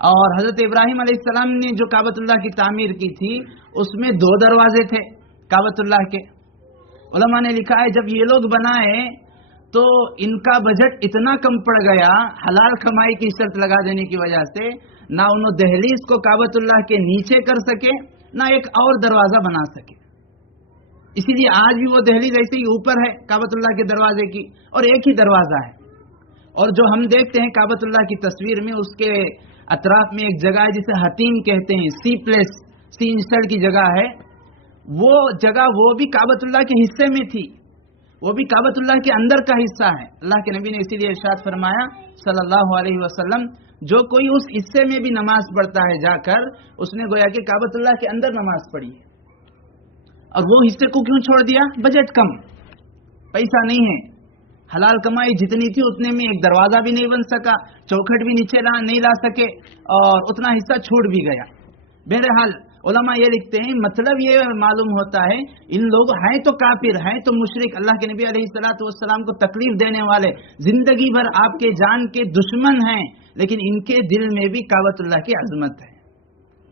اور حضرت ابراہیم علیہ السلام نے جو کعبۃ اللہ کی تعمیر کی تھی اس میں 2 دروازے تھے کعبۃ اللہ کے. علماء نے لکھا ہے جب یہ لوگ بنائے تو ان کا بجٹ اتنا کم پڑ گیا حلال کمائی کی شرط لگا دینے کی وجہ سے، نہ انہوں دہلیز کو کعبۃ اللہ کے نیچے کر سکے نہ ایک اور دروازہ بنا سکے. اسی لیے آج بھی وہ دہلیز ایسے ہی اوپر ہے کعبۃ اللہ کے دروازے کی اور ایک ہی دروازہ ہے. اور جو ہم دیکھتے ہیں کعبۃ اللہ کی تصویر میں اس کے اطراف میں ایک جگہ ہے جسے حتیم کہتے ہیں، سی پلیس، سی انسٹر کی جگہ ہے. وہ جگہ وہ بھی کعبۃ اللہ کے حصے میں تھی، وہ بھی کعبۃ اللہ کے اندر کا حصہ ہے. اللہ کے نبی نے اسی لیے ارشاد فرمایا صلی اللہ علیہ وسلم، جو کوئی اس حصے میں بھی نماز پڑھتا ہے جا کر، اس نے گویا کہ کعبۃ اللہ کے اندر نماز پڑھی ہے. اور وہ حصے کو کیوں چھوڑ دیا؟ بجٹ کم، پیسہ نہیں ہے، حلال کمائی جتنی تھی اتنے میں ایک دروازہ بھی نہیں بن سکا، چوکھٹ بھی نیچے نہیں لا سکے اور اتنا حصہ چھوٹ بھی گیا. بہرحال علماء یہ لکھتے ہیں مطلب یہ معلوم ہوتا ہے ان لوگ ہیں تو کافر، ہیں تو مشرک، اللہ کے نبی علیہ الصلوۃ والسلام کو تکلیف دینے والے، زندگی بھر آپ کے جان کے دشمن ہیں، لیکن ان کے دل میں بھی کعبۃ اللہ کی عظمت ہے،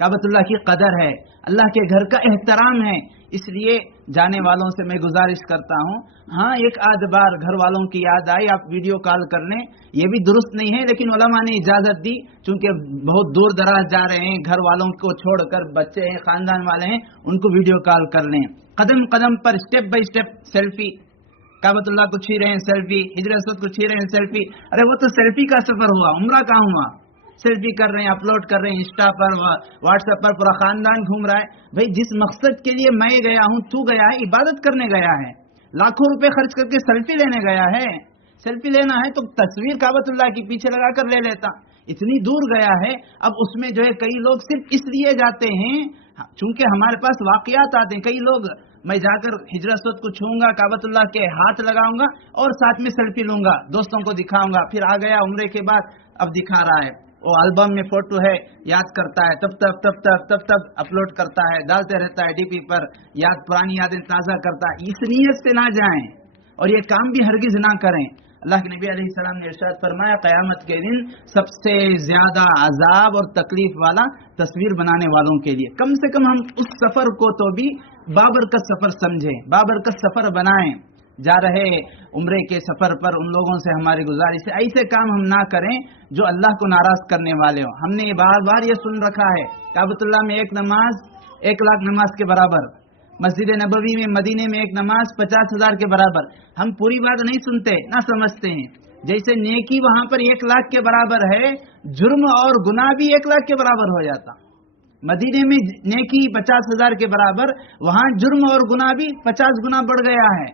کعبۃ اللہ کی قدر ہے، اللہ کے گھر کا احترام ہے. اس لیے جانے والوں سے میں گزارش کرتا ہوں، ہاں ایک آدھ بار گھر والوں کی یاد آئی آپ ویڈیو کال کر لیں، یہ بھی درست نہیں ہے، لیکن علماء نے اجازت دی چونکہ بہت دور دراز جا رہے ہیں، گھر والوں کو چھوڑ کر بچے ہیں، خاندان والے ہیں، ان کو ویڈیو کال کر لیں. قدم قدم پر اسٹیپ بائی اسٹیپ سیلفی، کعبۃ اللہ کو چھو رہے ہیں سیلفی، حجر اسود کو چھو رہے ہیں سیلفی. ارے وہ تو سیلفی کا سفر ہوا، عمرہ کہاں ہوا؟ سیلفی کر رہے ہیں، اپلوڈ کر رہے ہیں انسٹا پر، واٹس ایپ پر، پورا خاندان گھوم رہا ہے. بھائی جس مقصد کے لیے میں گیا ہوں، تو گیا ہے، عبادت کرنے گیا ہے، لاکھوں روپے خرچ کر کے سیلفی لینے گیا ہے. سیلفی لینا ہے تو تصویر کعبۃ اللہ کے پیچھے لگا کر لے لیتا. اتنی دور گیا ہے، اب اس میں جو ہے کئی لوگ صرف اس لیے جاتے ہیں چونکہ ہمارے پاس واقعات آتے ہیں. کئی لوگ میں جا کر حجر اسود کو چھوؤں گا، کعبۃ اللہ کے ہاتھ لگاؤں گا اور ساتھ میں سیلفی لوں گا، دوستوں کو دکھاؤں گا، پھر آ گیا عمرے کے بعد اب دکھا رہا ہے، وہ البم میں فوٹو ہے، یاد کرتا ہے، تب اپلوڈ کرتا ہے، ڈالتے رہتا ہے ڈی پی پر، پرانی یادیں تازہ کرتا ہے. اس نیت سے نہ جائیں اور یہ کام بھی ہرگز نہ کریں. اللہ کے نبی علیہ السلام نے ارشاد فرمایا قیامت کے دن سب سے زیادہ عذاب اور تکلیف والا تصویر بنانے والوں کے لیے. کم سے کم ہم اس سفر کو تو بھی بابرکت سفر سمجھیں، بابرکت سفر بنائیں. جا رہے عمرے کے سفر پر ان لوگوں سے ہماری گزارش ہے ایسے کام ہم نہ کریں جو اللہ کو ناراض کرنے والے ہوں. ہم نے بار بار یہ سن رکھا ہے کعبۃ اللہ میں ایک نماز 1,00,000 نماز کے برابر، مسجد نبوی میں مدینے میں ایک نماز 50,000 کے برابر. ہم پوری بات نہیں سنتے، نہ سمجھتے ہیں. جیسے نیکی وہاں پر 1,00,000 کے برابر ہے، جرم اور گناہ بھی 1,00,000 کے برابر ہو جاتا. مدینے میں نیکی 50,000 کے برابر، وہاں جرم اور گناہ بھی 50 گنا بڑھ گیا ہے.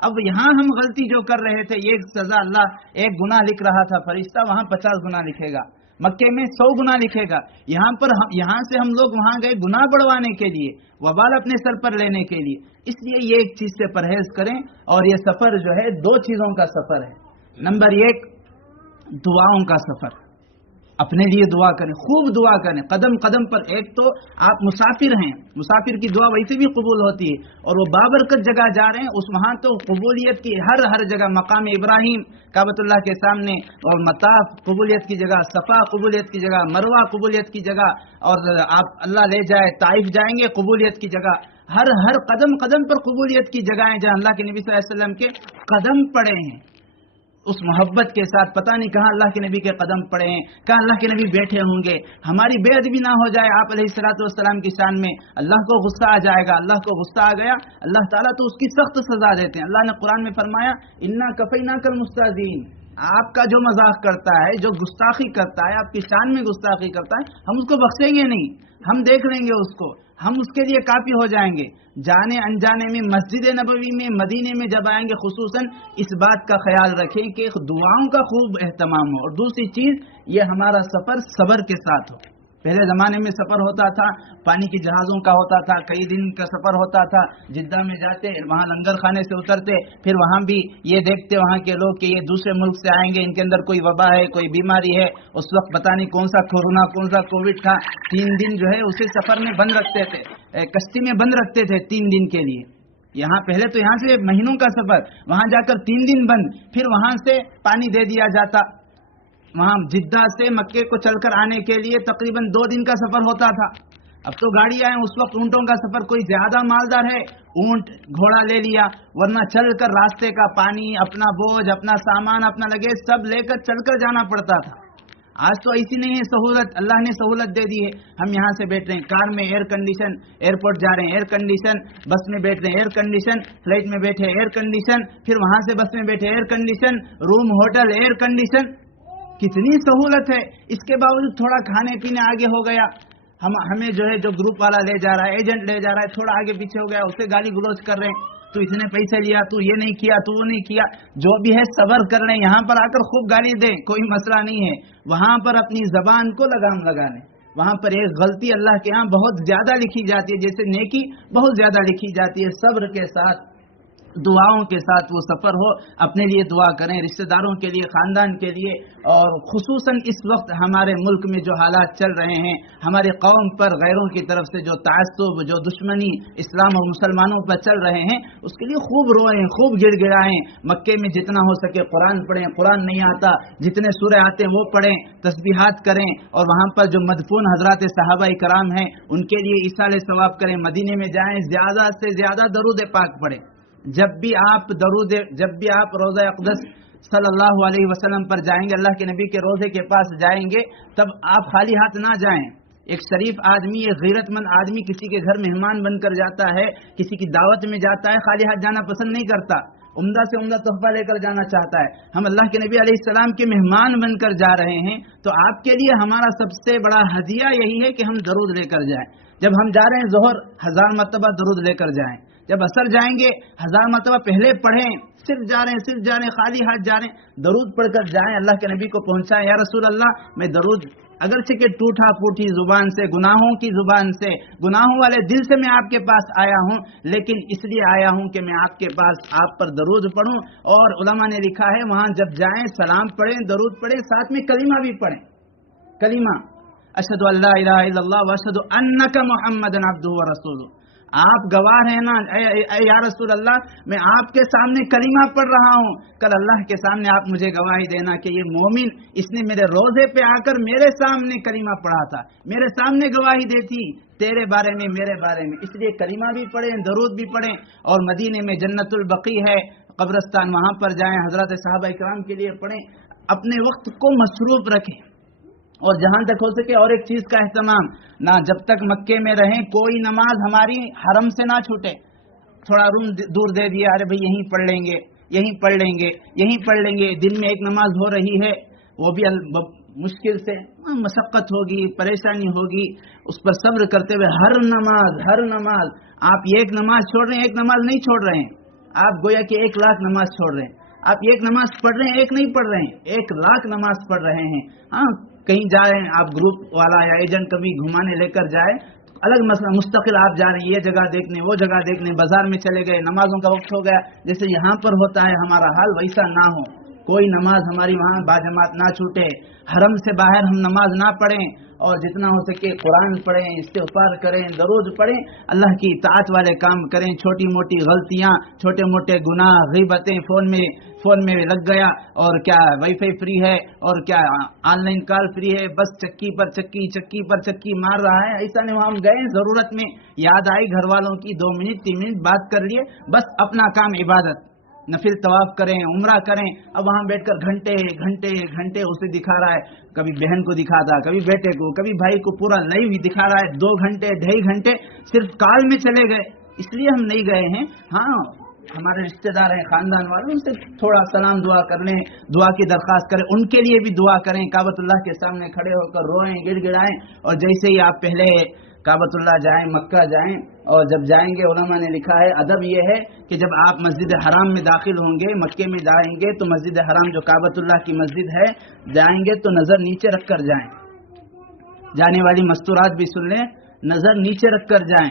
اب یہاں ہم غلطی جو کر رہے تھے، ایک سزا اللہ ایک گناہ لکھ رہا تھا فرشتہ، وہاں 50 گنا لکھے گا، مکے میں 100 گنا لکھے گا. یہاں سے ہم لوگ وہاں گئے گناہ بڑھوانے کے لیے، وبال اپنے سر پر لینے کے لیے. اس لیے یہ ایک چیز سے پرہیز کریں. اور یہ سفر جو ہے 2 چیزوں کا سفر ہے. نمبر 1 دعاؤں کا سفر، اپنے لیے دعا کریں، خوب دعا کریں قدم قدم پر. ایک تو آپ مسافر ہیں، مسافر کی دعا ویسے بھی قبول ہوتی ہے، اور وہ بابرکت جگہ جا رہے ہیں، اس وہاں تو قبولیت کی ہر جگہ، مقام ابراہیم کعبۃ اللہ کے سامنے، اور مطاف قبولیت کی جگہ، صفا قبولیت کی جگہ، مروہ قبولیت کی جگہ، اور آپ اللہ لے جائے طائف جائیں گے قبولیت کی جگہ. ہر قدم قدم پر قبولیت کی جگہیں جہاں اللہ کے نبی صلی اللہ علیہ وسلم کے قدم پڑے ہیں. اس محبت کے ساتھ پتہ نہیں کہاں اللہ کے نبی کے قدم پڑے ہیں، کہاں اللہ کے نبی بیٹھے ہوں گے. ہماری بے ادبی نہ ہو جائے آپ علیہ الصلوۃ والسلام کی شان میں، اللہ کو غصہ آ جائے گا. اللہ کو غصہ آ گیا اللہ تعالیٰ تو اس کی سخت سزا دیتے ہیں. اللہ نے قرآن میں فرمایا انا کفیناک المستہزئین، آپ کا جو مذاق کرتا ہے، جو گستاخی کرتا ہے، آپ کی شان میں گستاخی کرتا ہے، ہم اس کو بخشیں گے نہیں، ہم دیکھ لیں گے اس کو، ہم اس کے لیے کافی ہو جائیں گے. جانے انجانے میں مسجد نبوی میں مدینے میں جب آئیں گے خصوصاً اس بات کا خیال رکھیں کہ دعاؤں کا خوب اہتمام ہو. اور دوسری چیز یہ ہمارا سفر صبر کے ساتھ ہو. پہلے زمانے میں سفر ہوتا تھا، پانی کی جہازوں کا ہوتا تھا، کئی دن کا سفر ہوتا تھا. جدہ میں جاتے، وہاں لنگر خانے سے اترتے، پھر وہاں بھی یہ دیکھتے وہاں کے لوگ کہ یہ دوسرے ملک سے آئیں گے، ان کے اندر کوئی وبا ہے، کوئی بیماری ہے. اس وقت پتہ نہیں کون سا کورونا کون سا کووڈ تھا. 3 دن جو ہے اسے سفر میں بند رکھتے تھے، کشتی میں بند رکھتے تھے 3 دن کے لیے. یہاں پہلے تو یہاں سے مہینوں کا سفر، وہاں جا کر 3 دن بند، پھر وہاں سے پانی دے دیا جاتا. وہاں جدہ سے مکے کو چل کر آنے کے لیے تقریباً 2 دن کا سفر ہوتا تھا. اب تو گاڑی آئے, اس وقت اونٹوں کا سفر, کوئی زیادہ مالدار ہے اونٹ گھوڑا لے لیا, ورنہ چل کر راستے کا پانی, اپنا بوجھ, اپنا سامان, اپنا لگیج سب لے کر چل کر جانا پڑتا تھا. آج تو ایسی نہیں ہے سہولت, اللہ نے سہولت دے دی ہے. ہم یہاں سے بیٹھ رہے ہیں کار میں ایئر کنڈیشن, ایئرپورٹ جا رہے ہیں ایئر کنڈیشن, بس میں بیٹھ رہے ہیں ایئر کنڈیشن, فلائٹ میں بیٹھے ایئر کنڈیشن, پھر وہاں سے بس میں بیٹھے ایئر کنڈیشن, روم ہوٹل ایئر کنڈیشن. کتنی سہولت ہے. اس کے باوجود تھوڑا کھانے پینے آگے ہو گیا, ہمیں جو ہے جو گروپ والا لے جا رہا ہے, ایجنٹ لے جا رہا ہے, تھوڑا آگے پیچھے ہو گیا, اسے گالی گلوچ کر رہے ہیں, تو اتنے پیسے لیا, تو یہ نہیں کیا, تو وہ نہیں کیا. جو بھی ہے صبر کر رہے ہیں, یہاں پر آ کر خوب گالی دیں, کوئی مسئلہ نہیں ہے. وہاں پر اپنی زبان کو لگام لگا لیں. وہاں پر ایک غلطی اللہ کے ہاں بہت زیادہ لکھی جاتی ہے, جیسے نیکی بہت زیادہ لکھی جاتی ہے. صبر کے ساتھ, دعاؤں کے ساتھ وہ سفر ہو. اپنے لیے دعا کریں, رشتہ داروں کے لیے, خاندان کے لیے, اور خصوصاً اس وقت ہمارے ملک میں جو حالات چل رہے ہیں, ہماری قوم پر غیروں کی طرف سے جو تعصب, جو دشمنی اسلام اور مسلمانوں پر چل رہے ہیں, اس کے لیے خوب روئیں, خوب گڑ گڑائیں. مکے میں جتنا ہو سکے قرآن پڑھیں, قرآن نہیں آتا جتنے سورے آتے ہیں وہ پڑھیں, تسبیحات کریں, اور وہاں پر جو مدفون حضرات صحابہ کرام ہیں ان کے لیے ایصال ثواب کریں. مدینے میں جائیں, زیادہ سے زیادہ درود پاک پڑھیں. جب بھی آپ روضہ اقدس صلی اللہ علیہ وسلم پر جائیں گے, اللہ کے نبی کے روضے کے پاس جائیں گے, تب آپ خالی ہاتھ نہ جائیں. ایک شریف آدمی, ایک غیرت مند آدمی کسی کے گھر مہمان بن کر جاتا ہے, کسی کی دعوت میں جاتا ہے, خالی ہاتھ جانا پسند نہیں کرتا, عمدہ سے عمدہ تحفہ لے کر جانا چاہتا ہے. ہم اللہ کے نبی علیہ السلام کے مہمان بن کر جا رہے ہیں, تو آپ کے لیے ہمارا سب سے بڑا ہدیہ یہی ہے کہ ہم درود لے کر جائیں. جب ہم جا رہے ہیں ظہر 1000 مرتبہ درود لے کر جائیں. جب عصر جائیں گے 1000 مرتبہ پہلے پڑھیں. صرف جا رہے ہیں, خالی ہاتھ جا رہے ہیں, درود پڑھ کر جائیں, اللہ کے نبی کو پہنچائیں. یا رسول اللہ, میں درود اگرچہ کہ ٹوٹا پھوٹی زبان سے, گناہوں کی زبان سے, گناہوں والے دل سے میں آپ کے پاس آیا ہوں, لیکن اس لیے آیا ہوں کہ میں آپ کے پاس آپ پر درود پڑھوں. اور علماء نے لکھا ہے وہاں جب جائیں سلام پڑھیں, درود پڑھیں, ساتھ میں کلمہ بھی پڑھیں. کلمہ اشہد ان لا الہ الا اللہ واشہد انک محمد عبدہ ورسولہ. آپ گواہ ہیں نا اے یا رسول اللہ, میں آپ کے سامنے کلمہ پڑھ رہا ہوں, کل اللہ کے سامنے آپ مجھے گواہی دینا کہ یہ مومن, اس نے میرے روزے پہ آ کر میرے سامنے کلمہ پڑھا تھا, میرے سامنے گواہی دیتی تیرے بارے میں, میرے بارے میں. اس لیے کلمہ بھی پڑھیں, درود بھی پڑھیں. اور مدینے میں جنت البقیع ہے قبرستان, وہاں پر جائیں, حضرات صحابہ کرام کے لیے پڑھیں. اپنے وقت کو مصروف رکھیں, اور جہاں تک ہو سکے اور ایک چیز کا اہتمام نہ, جب تک مکے میں رہیں کوئی نماز ہماری حرم سے نہ چھوٹے. تھوڑا روم دور دے دیا, ارے بھئی یہیں پڑھ لیں گے, یہیں پڑھ لیں گے, یہیں پڑھ لیں گے. دن میں ایک نماز ہو رہی ہے, وہ بھی مشکل سے, مشقت ہوگی, پریشانی ہوگی, اس پر صبر کرتے ہوئے ہر نماز آپ ایک نماز چھوڑ رہے ہیں, ایک نماز نہیں چھوڑ رہے ہیں. آپ گویا کہ 1 لاکھ نماز چھوڑ رہے ہیں. آپ ایک نماز پڑھ رہے ہیں, ایک نہیں پڑھ رہے ہیں, 1 لاکھ نماز پڑھ رہے ہیں. ہاں, کہیں جا رہے ہیں آپ, گروپ والا یا ایجنٹ کبھی گھمانے لے کر جائے, الگ مسئلہ. مستقل آپ جا رہے ہیں یہ جگہ دیکھنے, وہ جگہ دیکھنے, بازار میں چلے گئے, نمازوں کا وقت ہو گیا, جیسے یہاں پر ہوتا ہے ہمارا حال ویسا نہ ہو. کوئی نماز ہماری وہاں باجماعت نہ چھوٹے, حرم سے باہر ہم نماز نہ پڑھیں, اور جتنا ہو سکے قرآن پڑھیں, استغفار کریں, درود پڑھیں, اللہ کی اطاعت والے کام کریں. چھوٹی موٹی غلطیاں, چھوٹے موٹے گناہ, غیبتیں, فون میں لگ گیا, اور کیا وائی فائی فری ہے, اور کیا آن لائن کال فری ہے, بس چکی پر چکی مار رہا ہے. ایسا نہیں, ہم گئے ضرورت میں, یاد آئی گھر والوں کی, 2 منٹ 3 منٹ بات کر لیے, بس اپنا کام عبادت, نفل طواف کریں, عمرہ کریں. اب وہاں بیٹھ کر گھنٹے اسے دکھا رہا ہے, کبھی بہن کو دکھاتا, کبھی بیٹے کو, کبھی بھائی کو, پورا لائیو ہی دکھا رہا ہے. 2 گھنٹے 2.5 گھنٹے صرف کال میں چلے گئے. اس لیے ہم نہیں گئے ہیں. ہاں, ہمارے رشتہ دار ہیں, خاندان والے, ان سے تھوڑا سلام دعا کر لیں, دعا کی درخواست کریں, ان کے لیے بھی دعا کریں. کعبۃ اللہ کے سامنے کھڑے ہو کر روئیں, گڑ گڑائیں. اور جیسے ہی آپ پہلے کعبۃ اللہ جائیں, مکہ جائیں, اور جب جائیں گے, علماء نے لکھا ہے ادب یہ ہے کہ جب آپ مسجد حرام میں داخل ہوں گے, مکے میں جائیں گے, تو مسجد حرام جو کعبۃ اللہ کی مسجد ہے, جائیں گے تو نظر نیچے رکھ کر جائیں. جانے والی مستورات بھی سن لیں, نظر نیچے رکھ کر جائیں.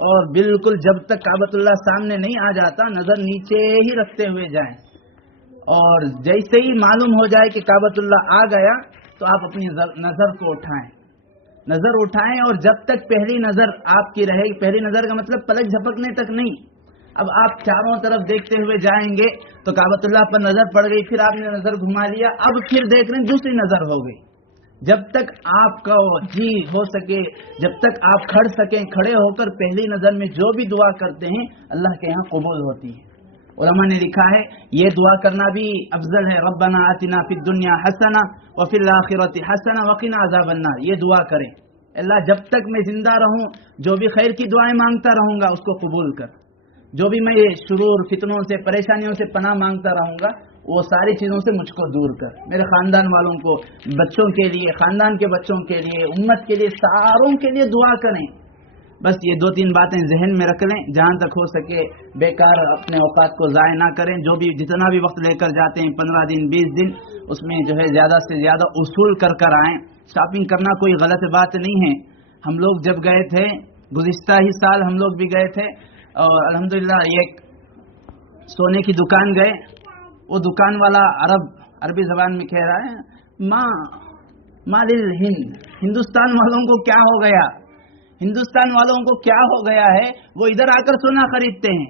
اور بالکل جب تک کعبۃ اللہ سامنے نہیں آ جاتا, نظر نیچے ہی رکھتے ہوئے جائیں. اور جیسے ہی معلوم ہو جائے کہ کعبۃ اللہ آ گیا, تو آپ اپنی نظر کو نظر اٹھائیں. اور جب تک پہلی نظر آپ کی رہے گی, پہلی نظر کا مطلب پلک جھپکنے تک نہیں, اب آپ چاروں طرف دیکھتے ہوئے جائیں گے تو کعبۃ اللہ پر نظر پڑ گئی، پھر آپ نے نظر گھما لیا، اب پھر دیکھ رہے ہیں دوسری نظر ہو گئی۔ جب تک آپ کا جی ہو سکے، جب تک آپ کھڑ سکیں، کھڑے ہو کر پہلی نظر میں جو بھی دعا کرتے ہیں اللہ کے یہاں قبول ہوتی ہے۔ علماء نے لکھا ہے یہ دعا کرنا بھی افضل ہے، ربنا آتنا فی الدنیا حسنہ وفی الآخرۃ حسنہ وقنا عذاب النار، یہ دعا کریں، اللہ جب تک میں زندہ رہوں جو بھی خیر کی دعائیں مانگتا رہوں گا اس کو قبول کر، جو بھی میں شرور فتنوں سے پریشانیوں سے پناہ مانگتا رہوں گا وہ ساری چیزوں سے مجھ کو دور کر، میرے خاندان والوں کو، بچوں کے لیے، خاندان کے بچوں کے لیے، امت کے لیے، ساروں کے لیے دعا کریں۔ بس یہ 2-3 باتیں ذہن میں رکھ لیں، جہاں تک ہو سکے بیکار اپنے اوقات کو ضائع نہ کریں، جو بھی جتنا بھی وقت لے کر جاتے ہیں 15 دن 20 دن اس میں جو ہے زیادہ سے زیادہ اصول کر آئیں۔ شاپنگ کرنا کوئی غلط بات نہیں ہے، ہم لوگ جب گئے تھے گزشتہ ہی سال ہم لوگ بھی گئے تھے اور الحمدللہ ایک سونے کی دکان گئے، وہ دکان والا عربی زبان میں کہہ رہا ہے ماں للہند، ہندوستان والوں کو کیا ہو گیا، ہندوستان والوں کو کیا ہو گیا ہے، وہ ادھر آ کر سونا خریدتے ہیں،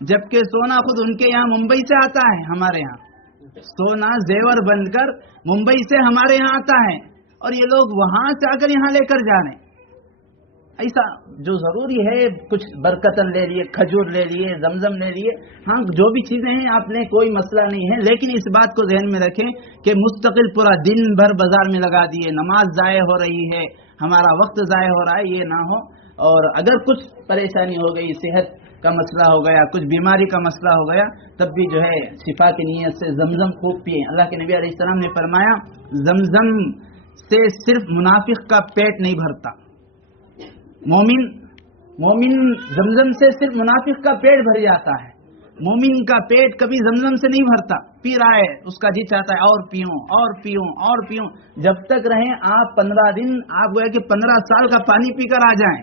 جبکہ سونا خود ان کے یہاں ممبئی سے آتا ہے، ہمارے یہاں سونا زیور بن کر ممبئی سے ہمارے یہاں آتا ہے اور یہ لوگ وہاں سے آ کر یہاں لے کر جا رہے ہیں۔ ایسا جو ضروری ہے کچھ برکتن لے لیے، کھجور لے لیے، زمزم لے لیے، ہاں جو بھی چیزیں ہیں آپ نے کوئی مسئلہ نہیں ہے، لیکن اس بات کو ذہن میں رکھیں کہ مستقل پورا دن بھر بازار میں لگا دیے، نماز ضائع ہو رہی ہے، ہمارا وقت ضائع ہو رہا ہے، یہ نہ ہو۔ اور اگر کچھ پریشانی ہو گئی، صحت کا مسئلہ ہو گیا، کچھ بیماری کا مسئلہ ہو گیا، تب بھی جو ہے شفا کی نیت سے زمزم خوب پیئے۔ اللہ کے نبی علیہ السلام نے فرمایا زمزم سے صرف منافق کا پیٹ نہیں بھرتا، مومن زمزم سے صرف منافق کا پیٹ بھر جاتا ہے، مومن کا پیٹ کبھی زمزم سے نہیں بھرتا، پی رہا ہے اس کا جی چاہتا ہے اور پیوں اور پیوں اور پیوں، جب تک رہیں آپ 15 دن، آپ گویا کہ 15 سال کا پانی پی کر آ جائیں،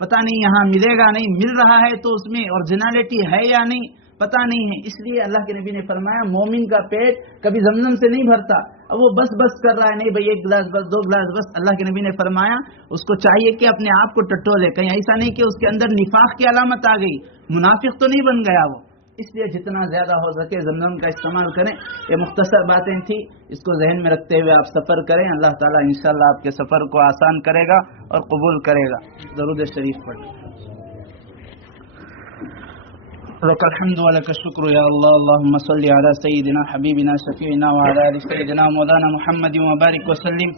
پتہ نہیں یہاں ملے گا نہیں، مل رہا ہے تو اس میں اوریجنلٹی ہے یا نہیں پتہ نہیں ہے، اس لیے اللہ کے نبی نے فرمایا مومن کا پیٹ کبھی زمزم سے نہیں بھرتا۔ اب وہ بس کر رہا ہے، نہیں بھائی 1 گلاس بس 2 گلاس بس، اللہ کے نبی نے فرمایا اس کو چاہیے کہ اپنے آپ کو ٹٹولے، کہیں ایسا نہیں کہ اس کے اندر نفاق کی علامت آ گئی، منافق تو نہیں بن گیا وہ، اس لیے جتنا زیادہ ہو سکے زمزم کا استعمال کریں۔ یہ مختصر باتیں تھیں، اس کو ذہن میں رکھتے ہوئے آپ سفر کریں، اللہ تعالیٰ انشاءاللہ آپ کے سفر کو آسان کرے گا اور قبول کرے گا۔ درود شریف پڑھیں۔ لك الحمد ولك الشكر يا الله، اللهم صل على سيدنا حبيبنا شفيعنا وعلى آل سيدنا مولانا محمد وبارك وسلم.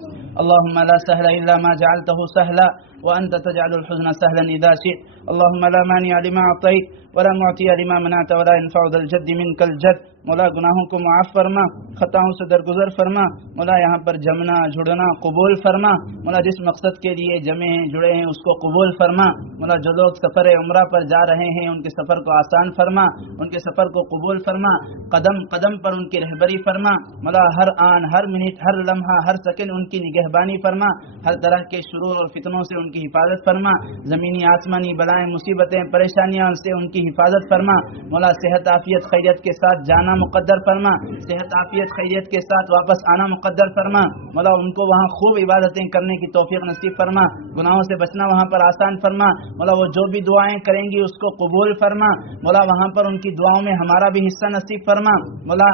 اللهم لا سهل إلا ما جعلته سهلا وأنت تجعل الحزن سهلا إذا شئت. اللهم لا مانع لما أعطيت ولا معطي لما منعت ولا ينفع ذا الجد منك الجد. مولا گناہوں کو معاف فرما، خطاؤں سے درگزر فرما، مولا یہاں پر جمنا جڑنا قبول فرما، مولا جس مقصد کے لیے جمے ہیں جڑے ہیں اس کو قبول فرما، مولا جو لوگ سفر عمرہ پر جا رہے ہیں ان کے سفر کو آسان فرما، ان کے سفر کو قبول فرما، قدم قدم پر ان کی رہبری فرما، مولا ہر آن ہر منٹ ہر لمحہ ہر سیکنڈ ان کی نگہبانی فرما، ہر طرح کے شرور اور فتنوں سے ان کی حفاظت فرما، زمینی آسمانی بلائیں مصیبتیں پریشانیاں سے ان کی حفاظت فرما، مولا صحت عافیت خیریت کے ساتھ جانا مقدر فرما، صحت عافیت خیریت کے ساتھ واپس آنا مقدر فرما، مولا ان کو وہاں خوب عبادتیں کرنے کی توفیق نصیب فرما، گناہوں سے بچنا وہاں پر آسان فرما، مولا وہ جو بھی دعائیں کریں گی اس کو قبول فرما، مولا وہاں پر ان کی دعاؤں میں ہمارا بھی حصہ نصیب فرما، مولا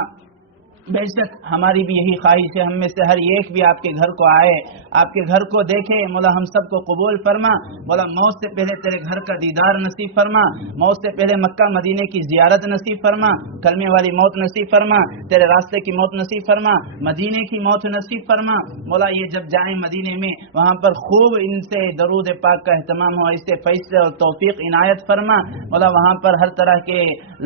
بے شک ہماری بھی یہی خواہش ہے ہم میں سے ہر ایک بھی آپ کے گھر کو آئے، آپ کے گھر کو دیکھے، مولا ہم سب کو قبول فرما، مولا موت سے پہلے تیرے گھر کا دیدار نصیب فرما، موت سے پہلے مکہ مدینے کی زیارت نصیب فرما، کلمے والی موت نصیب فرما، تیرے راستے کی موت نصیب فرما، مدینے کی موت نصیب فرما، مولا یہ جب جائیں مدینے میں وہاں پر خوب ان سے درود پاک کا اہتمام ہو، اس سے فیصلے اور توفیق عنایت فرما، مولا وہاں پر ہر طرح کے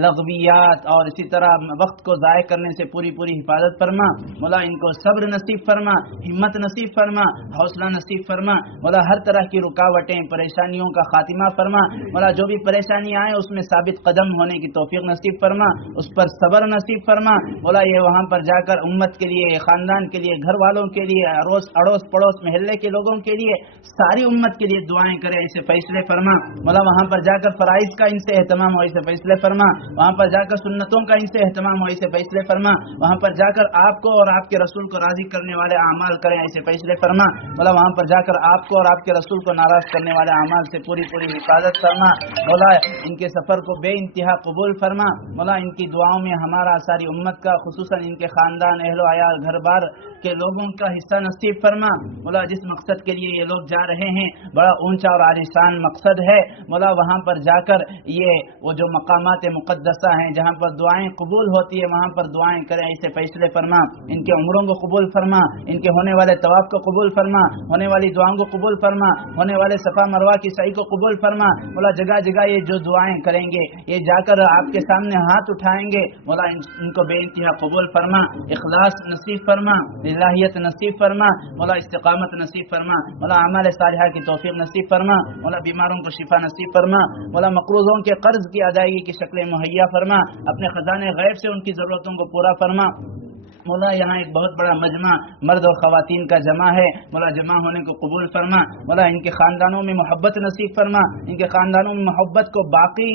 لغویات اور اسی طرح وقت کو ضائع کرنے سے پوری حفاظت فرما، مولا ان کو صبر نصیب فرما، ہمت نصیب فرما، حوصلہ نصیب فرما، مولا ہر طرح کی رکاوٹیں پریشانیوں کا خاتمہ فرما، مولا جو بھی پریشانیاں آئیں اس میں ثابت قدم ہونے کی توفیق نصیب فرما، اس پر صبر نصیب فرما، مولا یہ وہاں پر جا کر امت کے لیے، خاندان کے لیے، گھر والوں کے لیے، اڑوس پڑوس محلے کے لوگوں کے لیے، ساری امت کے لیے دعائیں کرے، اسے فیصلے فرما، مولا وہاں پر جا کر فرائض کا ان سے اہتمام ہو، اسے فیصلے فرما، وہاں پر جا کر سنتوں کا ان سے اہتمام ہو، اسے فیصلے فرما، وہاں وہاں پر جا کر آپ کو اور آپ کے رسول کو راضی کرنے والے اعمال کریں، ایسے فیصلے فرما مولا، وہاں پر جا کر آپ کو اور آپ کے رسول کو ناراض کرنے والے اعمال سے پوری پوری حفاظت فرما مولا، ان کے سفر کو بے انتہا قبول فرما مولا، ان کی دعاؤں میں ہمارا ساری امت کا، خصوصاً ان کے خاندان، اہل و عیال، گھر بار کے لوگوں کا حصہ نصیب فرما مولا، جس مقصد کے لیے یہ لوگ جا رہے ہیں بڑا اونچا اور عالیشان مقصد ہے مولا، وہاں پر جا کر یہ وہ جو مقامات مقدسہ ہیں جہاں پر دعائیں قبول ہوتی ہے وہاں پر دعائیں کریں، ایسے فیصلے فرما، ان کے عمروں کو قبول فرما، ان کے ہونے والے طواف کو قبول فرما، ہونے والی دعاؤں کو قبول فرما، ہونے والے صفا مروہ کی سعی کو قبول فرما مولا، جگہ جگہ یہ جو دعائیں کریں گے، یہ جا کر آپ کے سامنے ہاتھ اٹھائیں گے مولا، ان کو بے انتہا قبول فرما، اخلاص نصیب فرما، الہیت نصیب فرما مولا، استقامت نصیب فرما مولا، اعمال صالحہ کی توفیق نصیب فرما مولا، بیماروں کو شفا نصیب فرما مولا، مقروضوں کے قرض کی ادائیگی کی شکلیں مہیا فرما، اپنے خزانے غیب سے ان کی ضرورتوں کو پورا فرما مولا، یہاں ایک بہت بڑا مجمع مرد اور خواتین کا جمع ہے مولا، جمع ہونے کو قبول فرما مولا، ان کے خاندانوں میں محبت نصیب فرما، ان کے خاندانوں میں محبت کو باقی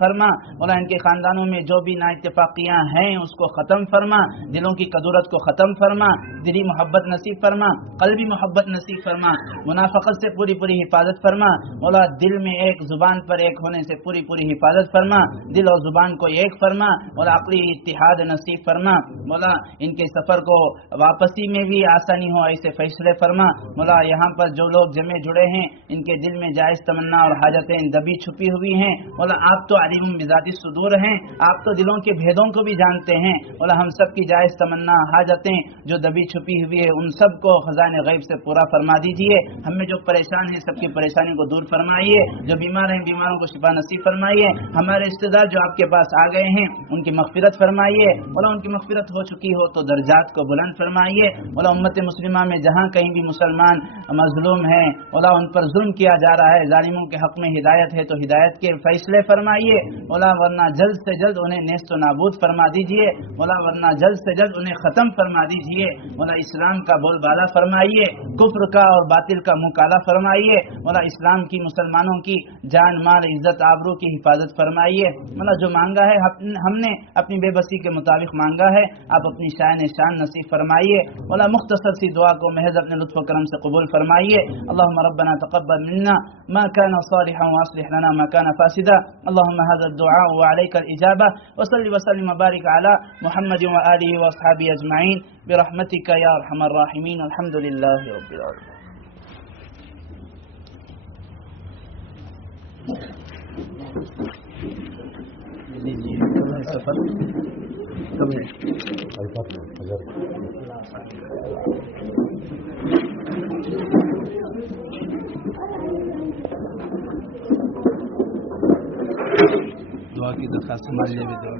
فرما مولا، ان کے خاندانوں میں جو بھی نااتفاقیاں ہیں اس کو ختم فرما، دلوں کی کدورت کو ختم فرما، دلی محبت نصیب فرما، قلبی محبت نصیب فرما، منافقت سے پوری پوری حفاظت فرما مولا، دل میں ایک، زبان پر ایک ہونے سے پوری پوری حفاظت فرما، دل اور زبان کو ایک فرما مولا، عقلی اتحاد نصیب فرما مولا، ان کے سفر کو واپسی میں بھی آسانی ہو، ایسے فیصلے فرما مولا، یہاں پر جو لوگ جمع جڑے ہیں ان کے دل میں جائز تمنا اور حاجتیں دبی چھپی ہوئی ہیں مولا، آپ تو علیم بذات الصدور ہیں، آپ تو دلوں کے بھیدوں کو بھی جانتے ہیں مولا، ہم سب کی جائز تمنا حاجتیں جو دبی چھپی ہوئی ہے ان سب کو خزانہ غیب سے پورا فرما دیجئے، ہم میں جو پریشان ہیں سب کی پریشانی کو دور فرمائیے، جو بیمار ہیں بیماروں کو شفا نصیب فرمائیے، ہمارے رشتہ دار جو آپ کے پاس آ گئے ہیں ان کی مغفرت فرمائیے مولا، ان کی مغفرت ہو چکی ہو تو درجات کو بلند فرمائیے مولا، امت مسلمہ میں جہاں کہیں بھی مسلمان مظلوم ہیں مولا، ان پر ظلم کیا جا رہا ہے، ظالموں کے حق میں ہدایت ہے تو ہدایت کے فیصلے فرمائیے مولا، ورنہ جلد سے جلد انہیں نیست و نابود فرما دیجئے مولا، ورنہ جلد سے جلد انہیں ختم فرما دیجئے مولا، اسلام کا بول بالا فرمائیے، کفر کا اور باطل کا مکالہ فرمائیے مولا، اسلام کی، مسلمانوں کی جان مال عزت آبرو کی حفاظت فرمائیے مولا، جو مانگا ہے ہم نے اپنی بے بسی کے مطابق مانگا ہے، آپ اپنی شان نصیب فرمائیے مولا، مختصر سی دعا کو محض اپنے لطف و کرم سے قبول فرمائیے، اللهم ربنا تقبل منا ما كان صالحا واصلح لنا ما كان فاسدا، اللهم هذا الدعاء وعليك الإجابة، وصل وسلم وبارك على محمد وآله وأصحابه أجمعين برحمتك يا أرحم الراحمين، الحمد لله رب العالمين. دعا کی درخواست مان لے دعا